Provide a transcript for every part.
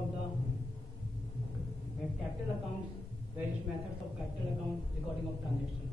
about the capital accounts, various methods of capital account, recording of transaction.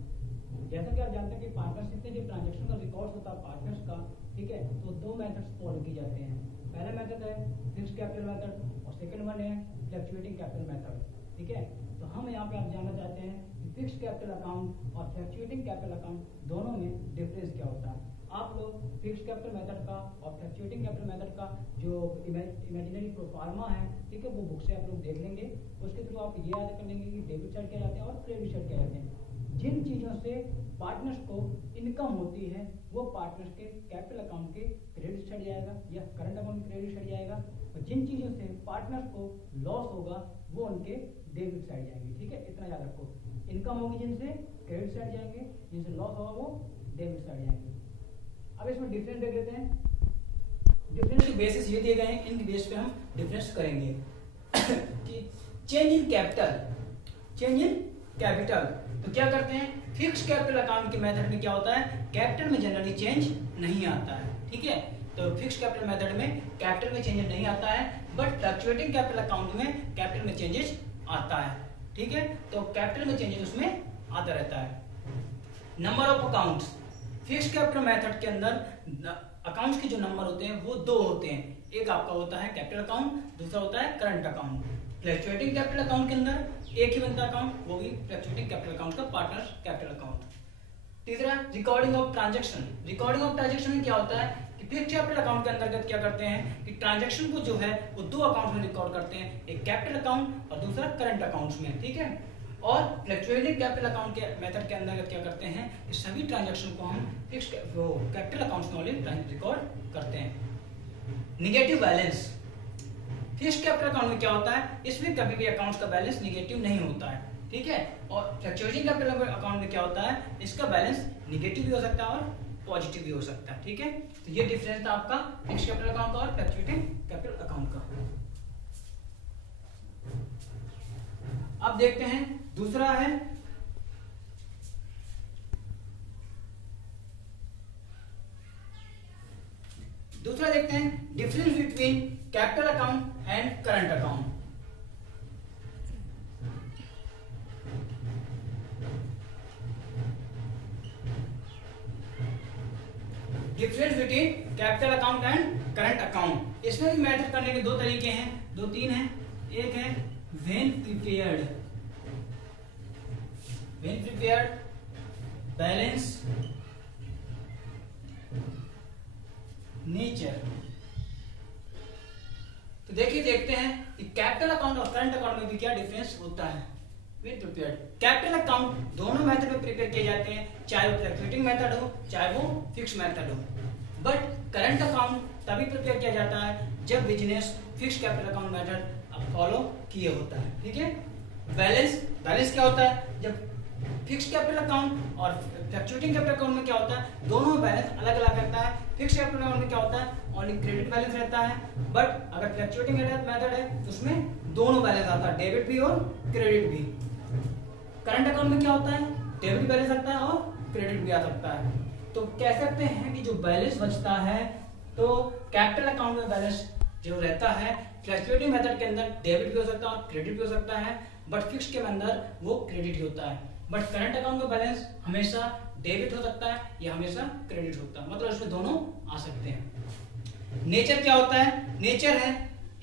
जैसा कि आप जानते हैं कि पार्टनरशिप में जो ट्रांजेक्शन का रिकॉर्ड होता है पार्टनर्स का, ठीक है, तो दो मेथड्स फॉलो की जाते हैं। पहला मेथड है फिक्स्ड कैपिटल मेथड और सेकंड वन है फ्लक्चुएटिंग कैपिटल मेथड, ठीक है। तो हम यहाँ पे आप जानना चाहते हैं कि फिक्स्ड कैपिटल अकाउंट और फ्लक्चुएटिंग कैपिटल अकाउंट दोनों में डिफरेंस क्या होता है। आप लोग फिक्स्ड कैपिटल मेथड का और फ्लक्चुएटिंग कैपिटल मेथड का जो इमेजिनरी प्रोफार्मा है, ठीक है, वो बुक से आप लोग देख लेंगे। उसके थ्रू आप ये याद कर लेंगे कि डेबिट साइड क्या जाते हैं और क्रेडिट साइड क्या जाते हैं। जिन चीज़ों से पार्टनर्स को इनकम होती है वो पार्टनर्स के कैपिटल अकाउंट के क्रेडिट साइड जाएगा या करंट अकाउंट के क्रेडिट साइड जाएगा, और जिन चीज़ों से पार्टनर्स को लॉस होगा वो उनके डेबिट साइड जाएंगे, ठीक है। इतना याद रखो, इनकम होगी जिनसे क्रेडिट साइड जाएंगे, जिनसे लॉस होगा वो डेबिट साइड जाएंगे। अब इसमें डिफरेंस देख लेते हैं। डिफरेंस के बेसिस ये दिए गए हैं, इनके बेस पे हम डिफरेंस करेंगे कि चेंज इन कैपिटल, तो क्या करते हैं, फिक्स्ड कैपिटल अकाउंट के मेथड में क्या होता है, कैपिटल में जनरली चेंज नहीं आता है, ठीक है। तो फिक्स्ड कैपिटल मेथड में कैपिटल में चेंजेस नहीं आता है, बट फ्लक्चुएटिंग कैपिटल अकाउंट में कैपिटल में चेंजेस आता है, ठीक है। तो कैपिटल में चेंजेस उसमें आता रहता है। Number of accounts, fixed capital method के अंदर अकाउंट्स के जो नंबर होते हैं वो दो होते हैं, एक आपका होता है कैपिटल अकाउंट, दूसरा होता है current account. Fluctuating capital account के अंदर एक ही बनता है अकाउंट, वो भी फ्लक्चुएटिंग कैपिटल अकाउंट का पार्टनर कैपिटल अकाउंट। तीसरा recording of transaction. Recording of transaction में क्या होता है कि फिक्स्ड कैपिटल अकाउंट के अंतर्गत क्या करते हैं कि ट्रांजैक्शन को जो है वो दो अकाउंट में रिकॉर्ड करते हैं, एक कैपिटल अकाउंट और दूसरा करंट अकाउंट में, ठीक है। और फ्लक्चुएटिंग कैपिटल अकाउंट के मेथड के अंतर्गत क्या करते हैं कि सभी ट्रांजैक्शन को हम फिक्स्ड कैपिटल अकाउंट में रिकॉर्ड करते हैं। Negative balance, fixed capital account में क्या होता है, इसमें कभी भी अकाउंट्स का बैलेंस निगेटिव नहीं होता है, ठीक है। और फ्लक्चुएटिंग कैपिटल अकाउंट में क्या होता है, इसका बैलेंस निगेटिव भी हो सकता है और पॉजिटिव भी हो सकता है, ठीक है। तो ये डिफरेंस था आपका फिक्स्ड कैपिटल अकाउंट का और फ्लक्चुएटिंग कैपिटल अकाउंट का। अब देखते हैं दूसरा है देखते हैं difference between capital account and current account. Difference between capital account and current account, इसमें भी मेथड करने के दो तरीके हैं, दो तीन हैं। एक है व्हेन प्रिपेयर्ड बैलेंस नेचर। तो देखते हैं कि कैपिटल अकाउंट और करंट अकाउंट में भी क्या डिफरेंस होता है। व्हेन प्रिपेयर्ड, कैपिटल अकाउंट दोनों मेथड में प्रिपेयर किए जाते हैं, चाहे वो फ्लक्चुएटिंग मेथड हो चाहे वो फिक्स मेथड हो। बट करंट अकाउंट तभी प्रिपेयर किया जाता है जब business fix capital account method follow किए होता है, ठीक है। बैलेंस क्या होता है, जब फिक्स कैपिटल अकाउंट और फ्लक्चुएटिंग कैपिटल अकाउंट में क्या होता है, दोनों बैलेंस अलग अलग रहता है। फिक्स कैपिटल अकाउंट में क्या होता है, ओनली क्रेडिट बैलेंस रहता है, बट अगर फ्लक्चुएटिंग मेथड है तो उसमें दोनों बैलेंस आता है, डेबिट भी और क्रेडिट भी। करंट अकाउंट में क्या होता है, डेबिट बैलेंस आता है और क्रेडिट भी आ सकता है। तो कह सकते हैं कि जो बैलेंस बचता है तो कैपिटल अकाउंट में बैलेंस जो रहता है, फ्लक्चुएटिंग मेथड के अंदर डेबिट भी हो सकता है और क्रेडिट भी हो सकता है, बट फिक्स के अंदर वो क्रेडिट ही होता है। बट करंट अकाउंट में बैलेंस हमेशा डेबिट हो सकता है या हमेशा क्रेडिट होता है, मतलब इसमें दोनों आ सकते हैं। नेचर क्या होता है, नेचर है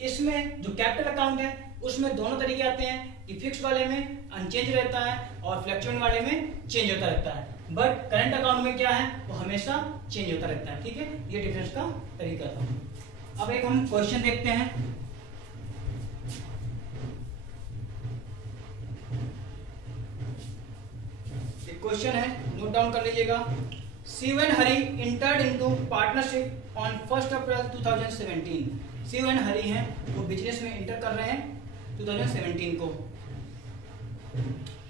इसमें जो कैपिटल अकाउंट है उसमें दोनों तरीके आते हैं कि फिक्स वाले में अनचेंज रहता है और फ्लक्चुएट वाले में चेंज होता रहता है, बट करंट अकाउंट में क्या है वो हमेशा चेंज होता रहता है, ठीक है। ये डिफरेंस का तरीका था। अब एक हम क्वेश्चन देखते हैं। क्वेश्चन है, नोट डाउन कर लीजिएगा। Shiv and Hari entered into partnership on 1 April 2017। Shiv and Hari हैं वो बिजनेस में इंटर कर रहे हैं 2017 को,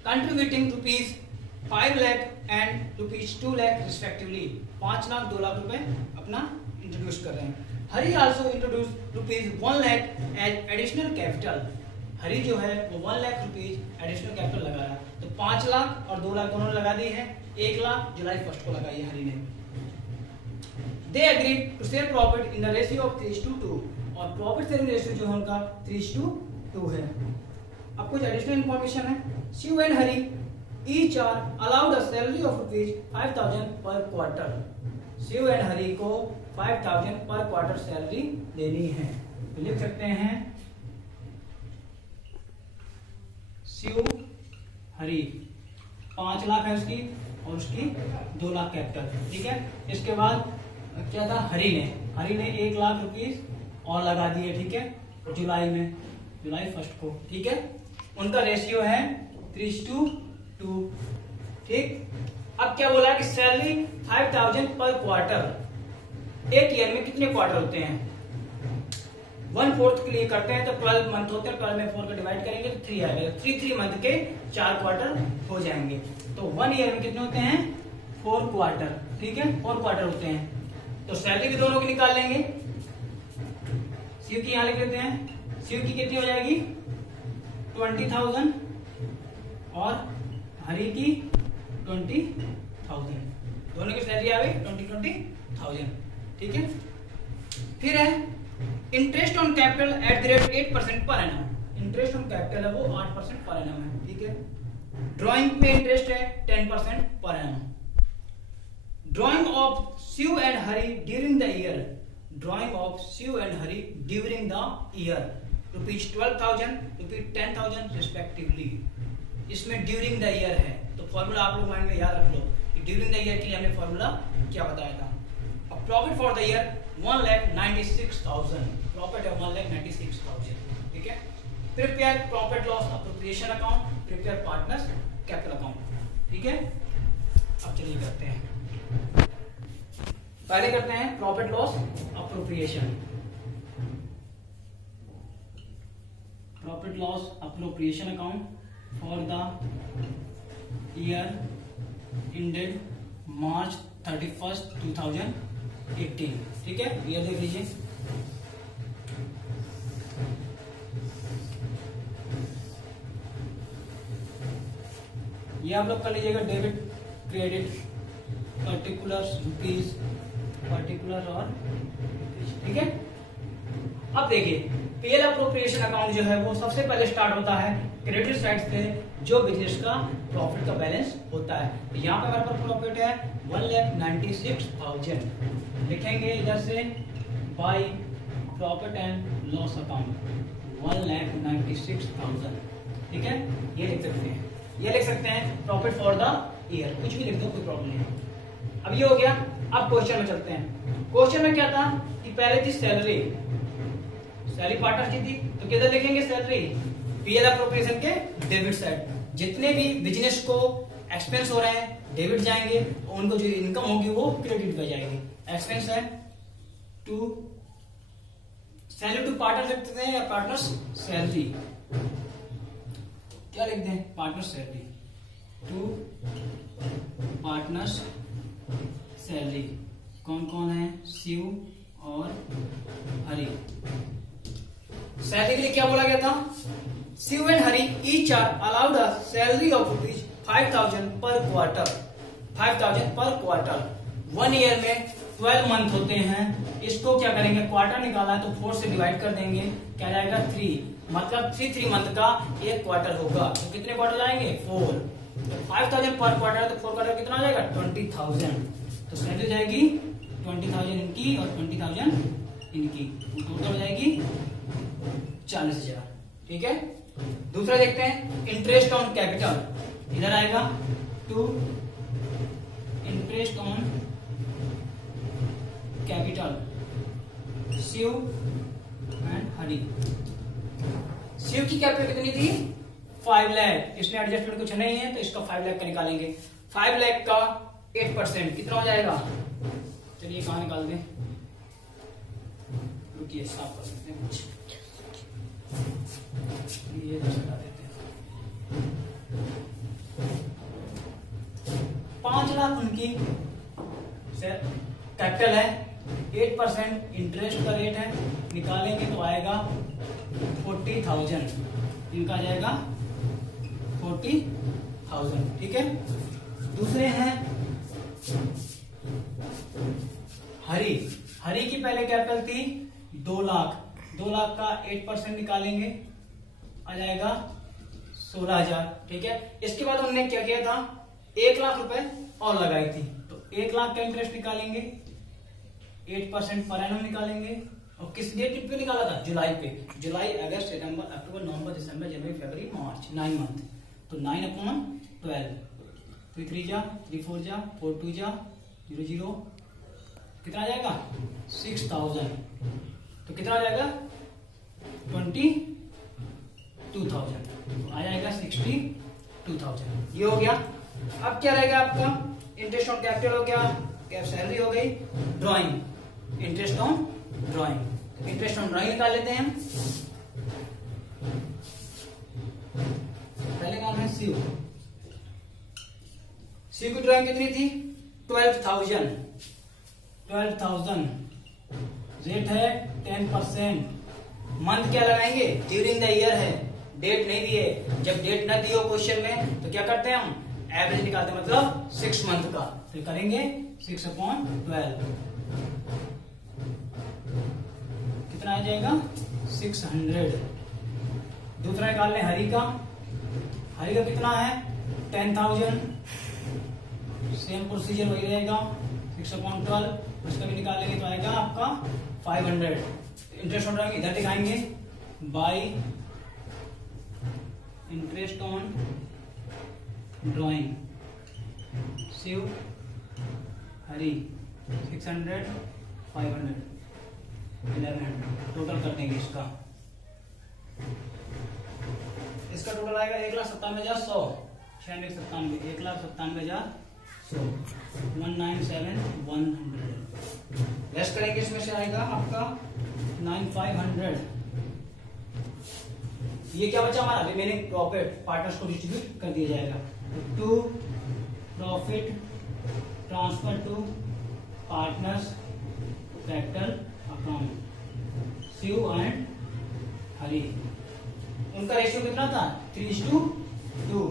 contributing ₹5 lakh and ₹2 lakh respectively. 5 lakh 2 lakh रुपए अपना इंट्रोड्यूस कर रहे हैं। Hari also introduce ₹1 lakh as additional capital. Hari जो है वो 1 लाख रुपीज एडिशनल कैपिटल लगा रहा है, तो 5 लाख और 2 लाख दोनों लगा दी है, 1 लाख जुलाई 1 को लगाई है हरी ने। They agreed to share profit in the ratio of 3:2। और प्रॉफिट शेयरिंग रेशियो जो है उनका 3:2 है। अब कुछ एडिशनल इंफॉर्मेशन है। Shiv and Hari each are allowed a salary of ₹5,000 per quarter. Shiv and हरी को 5,000 पर क्वार्टर सैलरी देनी है। तो लिख सकते हैं शिव हरी 5 लाख है उसकी और उसकी 2 लाख कैपिटल, ठीक है। इसके बाद क्या था, हरी ने 1 लाख रुपीस और लगा दिए, ठीक है, जुलाई 1 को, ठीक है। उनका रेशियो है 3:2, ठीक। अब क्या बोला कि सैलरी 5,000 पर क्वार्टर। एक ईयर में कितने क्वार्टर होते हैं, 1/4 के लिए करते हैं तो 12 मंथ होते हैं, 12 में 4 को डिवाइड करेंगे तो 3 आएगा। 3 मंथ के 4 क्वार्टर हो जाएंगे। तो 1 ईयर में कितने होते हैं, 4 क्वार्टर, ठीक है, 4 क्वार्टर होते हैं। तो सैलरी भी दोनों की निकाल लेंगे। शिव की यहां लिख लेते हैं, शिव की कितनी हो जाएगी 20,000 और हरी की 20,000, दोनों की सैलरी आ गई 20,000, ठीक है। फिर है interest on capital at the rate 8% per annum. Interest on capital है वो 8% पर एनम है, ठीक है। ड्रॉइंग पे इंटरेस्ट है 10% per annum. Drawing of Shiv and Hari during the year, drawing of Shiv and Hari during the year ₹12,000, ₹10,000 respectively. इसमें ड्यूरिंग द ईयर है तो फॉर्मूला आप लोग माइंड में याद रख लो कि ड्यूरिंग द ईयर के लिए हमने फॉर्मूला क्या बताया था। अब profit for the year 1,96,000, profit है 1,96,000, ठीक है। Prepare profit loss appropriation account, prepare partners capital account, ठीक है। अब चलिए करते हैं, पहले करते हैं profit loss appropriation. Profit loss appropriation account for the year ended March 31, 2018, ठीक है। ये देख लीजिए, ये आप लोग कर लीजिएगा debit credit particular rupees, particular और, ठीक है। अब देखिए पीएल अप्रोप्रिएशन अकाउंट जो है वो सबसे पहले स्टार्ट होता है क्रेडिट साइड से, जो बिजनेस का प्रॉफिट का बैलेंस होता है। तो यहाँ पे हमारे पास प्रॉफिट है 1,96,000, लिखेंगे इधर से by profit and loss account 1,96,000, ठीक है। ये लिख सकते हैं, ये लिख सकते हैं प्रॉफिट फॉर द ईयर, कुछ भी लिख दो कोई प्रॉब्लम नहीं। अब ये हो गया। अब क्वेश्चन में चलते हैं। क्वेश्चन में क्या था कि पहले थी सैलरी पार्टनर की थी, तो किधर लिखेंगे सैलरी, पीएल अप्रोप्रिएशन के डेबिट साइड। जितने भी बिजनेस को एक्सपेंस हो रहे हैं डेबिट जाएंगे, उनको जो इनकम होगी वो क्रेडिट पे जाएगी। एक्सपेंस है टू सैलरी टू पार्टनर लिख सकते हैं या पार्टनर्स सैलरी, क्या लिख दें, partner salary to partners salary. कौन कौन है, शिव और हरी। सैलरी के लिए क्या बोला गया था, Shiv and Hari each are allowed a salary of ₹5,000 per quarter, 5,000 per quarter. 1 year में 12 मंथ होते हैं, इसको क्या करेंगे, क्वार्टर निकाला है तो 4 से डिवाइड कर देंगे, क्या जाएगा 3, मतलब 3 मंथ का एक क्वार्टर होगा। तो कितने क्वार्टर जाएंगे, 4। तो 5,000 पर क्वार्टर, तो 4 क्वार्टर कितना जाएगा 20,000। तो सैलरी जाएगी 20,000 इनकी और 20,000 इनकी, टोटल हो जाएगी 40,000, ठीक है। दूसरा देखते हैं इंटरेस्ट ऑन कैपिटल, इधर आएगा to interest on capital Shiv and Hari. Shiv की कैपिटल कितनी थी 5 लाख, इसमें एडजस्टमेंट कुछ नहीं है तो इसका 5 लाख का निकालेंगे। 5 लाख का 8% कितना हो जाएगा, चलिए कहां निकाल दें, रुकिए साफ कर सकते हैं कुछ, ये हटा देते हैं। 5 लाख उनकी कैपिटल है, 8% इंटरेस्ट का रेट है, निकालेंगे तो आएगा 40,000, इनका जाएगा 40,000, ठीक है। दूसरे हैं हरी की पहले कैपिटल थी 2 लाख, 2 लाख का 8% निकालेंगे, आ जाएगा 16,000। ठीक है, इसके बाद हमने क्या किया था, 1 लाख रुपए और लगाई थी, तो 1 लाख का इंटरेस्ट निकालेंगे, 8% पर एनम निकालेंगे। और किस डेट पे निकाला था, जुलाई पे, जुलाई अगस्त सितंबर अक्टूबर नवंबर दिसंबर जनवरी फरवरी मार्च, 9 मंथ। तो 9/12, 3 3 जा 3 4 जा 4 2 जा 0 0, कितना आ जाएगा 6,000। तो कितना आ जाएगा 22,000, आ जाएगा 62,000। ये हो गया। अब क्या रहेगा आपका, इंटरेस्ट ऑन कैपिटल हो गया, कैप सैलरी हो गई, drawing, interest on drawing. Interest on drawing निकाल लेते हैं हम। पहले काम है सीयू। सीयू की ड्राइंग कितनी थी, 12,000। रेट है 10%। मंथ क्या लगाएंगे, ड्यूरिंग द ईयर है, डेट नहीं दिए। जब डेट ना दी हो क्वेश्चन में तो क्या करते हैं हम, एवरेज निकालते हैं, मतलब 6 मंथ का। फिर करेंगे 6/12, कितना आ जाएगा 600। दूसरा निकाल लें हरी का। हरी का कितना है 10,000, सेम प्रोसीजर वही रहेगा, 6/12। उसका भी निकालेंगे तो आएगा आपका 500। इंटरेस्ट ऑन ड्राइंग इधर दिखाएंगे, by interest on drawing Shiv Hari 600 500 1100 total कर देंगे। इसका टोटल आएगा 1,97,100, 9697, 1,97,100, 197,100। लेस करेंगे, इसमें से आएगा आपका 9,500। ये क्या बचा हमारा, रिमेनिंग प्रॉफिट पार्टनर्स को डिस्ट्रीब्यूट कर दिया जाएगा। To profit transfer to partners capital account, Shiv and Hari. उनका रेशियो कितना था 3:2।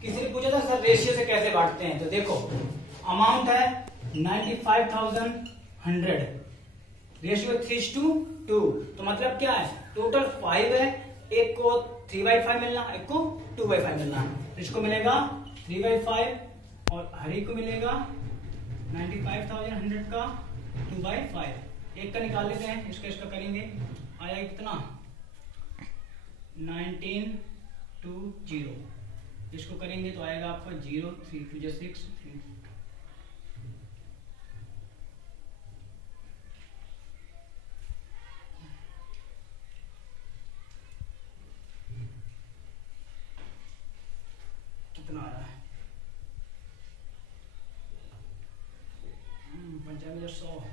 किसी ने पूछा था सर रेशियो से कैसे बांटते हैं, तो देखो अमाउंट है 95,100, रेशियो 3:2, तो मतलब क्या है, टोटल 5 है, एक को 3/5 मिलना, एक को 2/5 मिलना। इसको मिलेगा 3/5 और हरी को मिलेगा 95,100 का 2/5। एक का निकाल लेते हैं, इसका करेंगे, आया कितना 1920। इसको करेंगे तो आएगा आपका 0 3 2 6 3। कितना आ रहा है 95,100।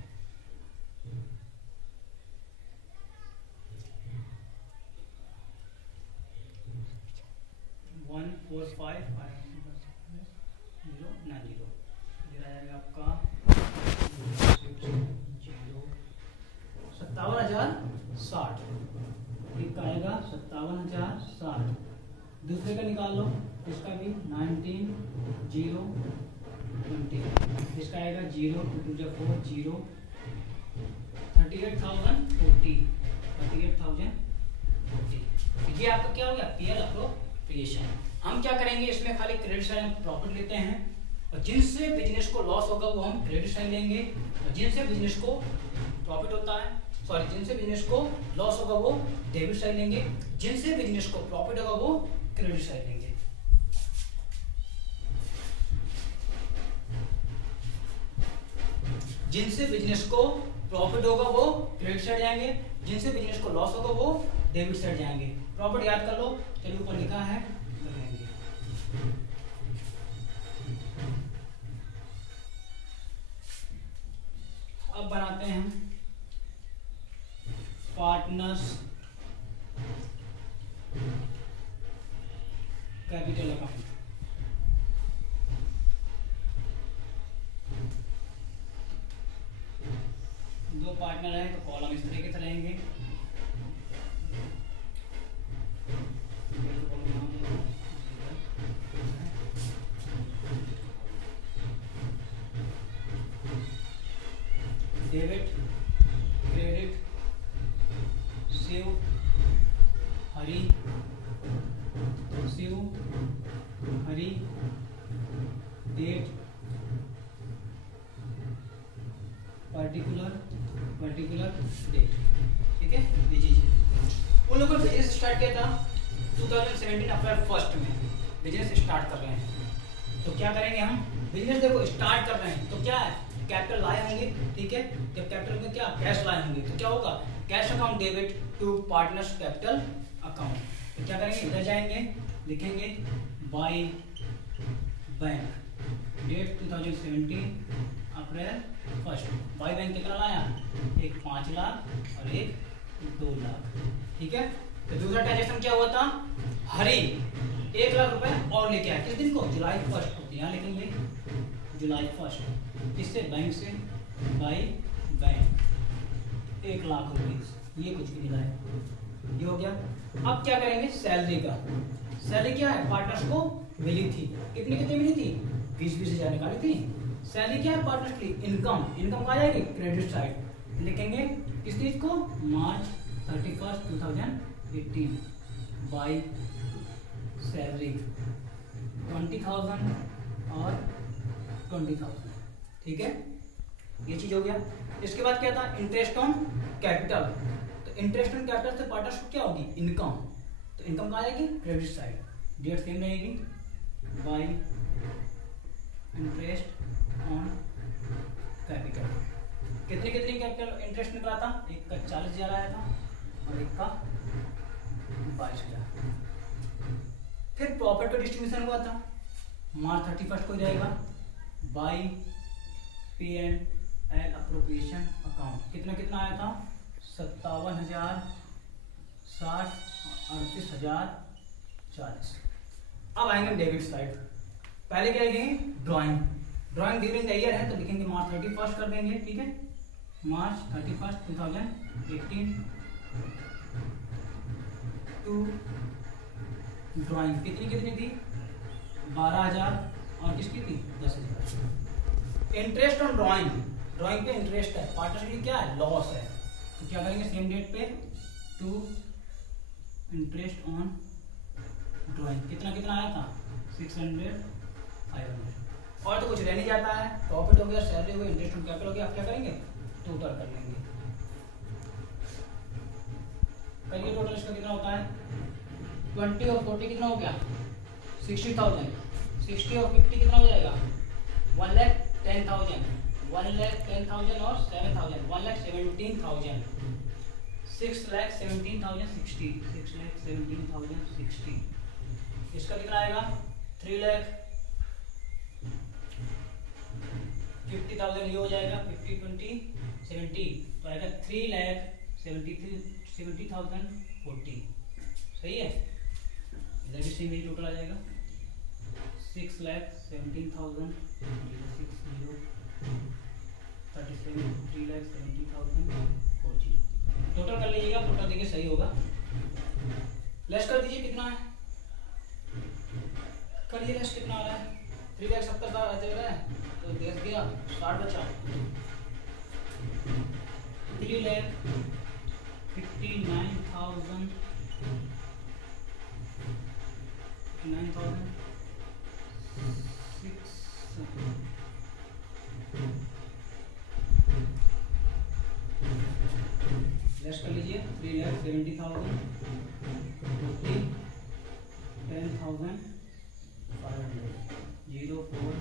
145,090 आएगा आपका 57,060। एक का आएगा 57,060। दूसरे का निकाल लो, इसका भी 19,020। इसका आएगा 0 2 2 4 0 38,040। ये आपका क्या हो गया, पीएल अप्रोप्रिएशन। हम क्या करेंगे, इसमें खाली क्रेडिट साइड प्रॉफिट लेते हैं, और जिनसे बिजनेस को लॉस होगा वो हम क्रेडिट साइड लेंगे, और जिनसे बिजनेस को प्रॉफिट होता है, सॉरी जिनसे बिजनेस को लॉस होगा वो डेबिट साइड लेंगे, जिनसे बिजनेस को प्रॉफिट होगा वो क्रेडिट साइड लेंगे। जिनसे बिजनेस को प्रॉफिट होगा वो क्रेडिट साइड जाएंगे, जिनसे बिजनेस को लॉस होगा वो डेबिट साइड जाएंगे। प्रॉफिट याद कर लो, चलिए ऊपर लिखा है, करेंगे। अब बनाते हैं हम पार्टनर्स कैपिटल अकाउंट। दो पार्टनर है तो कॉलम इस तरीके से रहेंगे, डेबिट क्रेडिट शिव हरी शिव हरी डेट पर्टिकुलर डेट। ठीक है, ये चीज उन लोगों ने बिजनेस स्टार्ट किया था 2017 अप्रैल 1 में बिजनेस स्टार्ट कर रहे हैं। तो क्या करेंगे हम, बिजनेस देखो स्टार्ट कर रहे हैं तो क्या है, कैपिटल लाए होंगे। ठीक है, जब कैपिटल में क्या कैश लाए होंगे तो क्या होगा, cash account debit to partners capital account. तो क्या करेंगे, इधर जाएंगे, लिखेंगे by bank date 2017 April 1। By bank कितना लाया, एक 5 लाख और एक 2 लाख। ठीक है, तो दूसरा ट्रांजेक्शन क्या हुआ था, हरी 1 लाख रुपए और लेके आया किस दिन को, जुलाई 1 को। यहाँ लिखेंगे जुलाई 1 किससे, बैंक से, बाय बैंक 1 लाख रुपए, ये कुछ भी नहीं लाए, ये हो गया। अब क्या करेंगे, सैलरी का, सैलरी क्या है, पार्टनर्स को मिली थी, कितनी कितनी मिली थी, 20-20 हजार निकाली थी। सैलरी क्या है पार्टनर्स की, इनकम, इनकम कहाँ जाएगी, क्रेडिट साइड, लिखेंगे किस चीज को, मार्च 31 2018 बाय सैलरी 20,000 और 20,000। ठीक है, ये चीज हो गया। इसके बाद क्या था, इंटरेस्ट ऑन कैपिटल। तो इंटरेस्ट ऑन कैपिटल से पार्टनर्स को क्या होगी, इनकम। तो इनकम कहाँ जाएगी, क्रेडिट साइड, डेट सेम रहेगी, बाय इंटरेस्ट ऑन कैपिटल। कितनी कितनी कैपिटल इंटरेस्ट निकला था, एक का 40,000 आया था और एक का 22,000। फिर प्रॉफिट का डिस्ट्रीब्यूशन हुआ था, मार्च 31 को रहेगा बाय P&L अप्रोप्रिएशन अकाउंट। कितना कितना आया था, 57,000, 60, 38,040। अब आएंगे डेबिट साइड। पहले क्या लिखेंगे, drawing, drawing during the year है तो लिखेंगे मार्च 31 कर देंगे। ठीक है, मार्च 31 2018 टू ड्राइंग कितनी कितनी थी, 12,000 और किसकी थी, 10,000। इंटरेस्ट ऑन ड्राइंग, ड्राइंग पे इंटरेस्ट है, पार्टनरशिप की क्या है, लॉस है, तो क्या करेंगे, सेम डेट पे टू इंटरेस्ट ऑन ड्राइंग कितना कितना आया था, 600, 500। और तो कुछ रह नहीं जाता है, प्रॉफिट हो गया, सैलरी हो गई, इंटरेस्ट ऑन कैपिटल हो गया। अब क्या करेंगे, टोटल कर लेंगे। करिए टोटल इसका कितना होता है, 20 और 40 कितना हो गया, 60,000, 60 और 50 कितना हो जाएगा, 1,10,000, 1,10,000 और 7,000, 1,17,000, 6,17,060, 6,17,060। इसका कितना आएगा, 3,50,000, ये हो जाएगा 50, 20, 70, तो आएगा 3,70,040। सही है, इधर भी सेम यही टोटल आ जाएगा, 6,17,000, 37, 3,70,040। टोटल कर लीजिएगा, टोटल देखिए सही होगा। लेस कर दीजिए, कितना है, करिए लेस कितना आ रहा है, 3,70,000 आ रहा है तो देख गया 60 बचा, 3,59,000, 9,006। लेस कर लीजिए, 3,70,000, 10,500, 0, 4,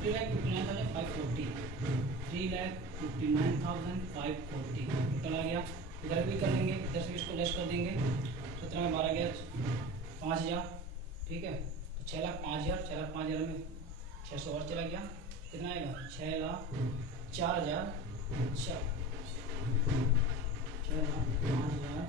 3,59,540, 3,59,540 टोटल आ गया। इधर भी कर लेंगे, इधर से इसको लेस कर देंगे, 17 में 12 गया 5,000। ठीक है, तो 6,05,000, 6,05,000 में 600 और चला गया, कितना आएगा, 6,04,000, 6,05,000,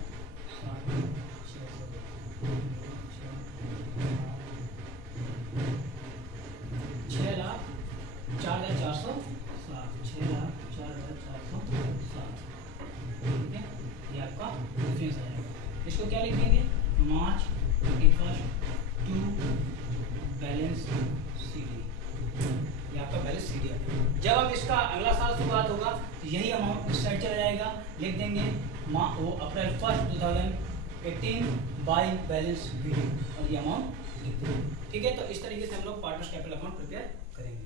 6,04,407, 6,04,407। ठीक है, ये आपका डिफरेंस आ जाएगा। इसको क्या लिख देंगे, मार्च 31 टू बैलेंस शीट। जब अब इसका अगला साल शुरुआत होगा तो यही अमाउंट इस साइड चला जाएगा, लिख देंगे वो अप्रैल 1 2018 बाय बैलेंस वीडियो और ये अमाउंट लिख देंगे। ठीक है, तो इस तरीके से हम लोग पार्टनर्स कैपिटल अकाउंट प्रिपेयर करेंगे।